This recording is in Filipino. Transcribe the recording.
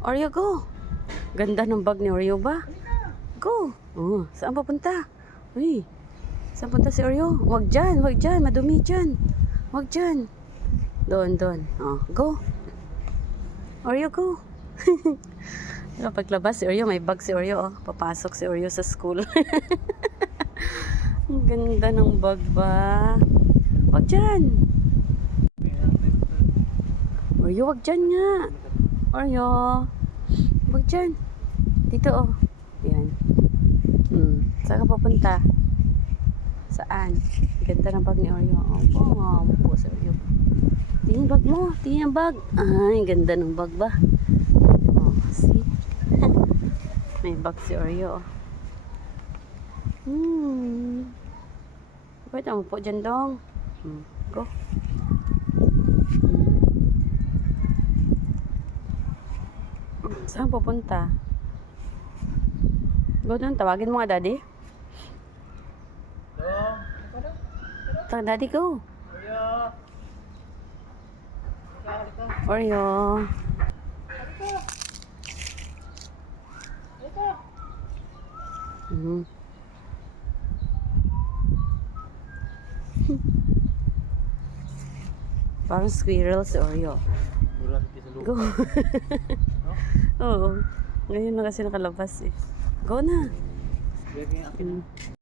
Oreo, go. Ganda ng bag ni Oreo ba? Go. Oh, saan papunta? Uy, saan punta si Oreo? Wag dyan, madumi dyan. Wag dyan. Doon. Oh, go. Oreo, go. Paglabas si Oreo, may bag si Oreo. Oh. Papasok si Oreo sa school. Ang ganda ng bag ba? Wag dyan. Oreo, wag dyan nga. Oreo. Wag dyan. Dito, oh. Yan. Saan ka papunta? Saan? Ganda ng bag ni Oreo. Oh, po sa Oreo. Tingin bag mo. Tingin ang bag. Ay, ganda ng bag ba? Oh, see? May bag si Oreo. Pwede mo po dyan dong. Go. Saan pupunta? Go doon. Tawagin mo nga, Daddy. Daddy, go. Oreo. Parang squirrel si Oreo. Go. Oo. Ngayon na kasi nakalabas eh. Go na.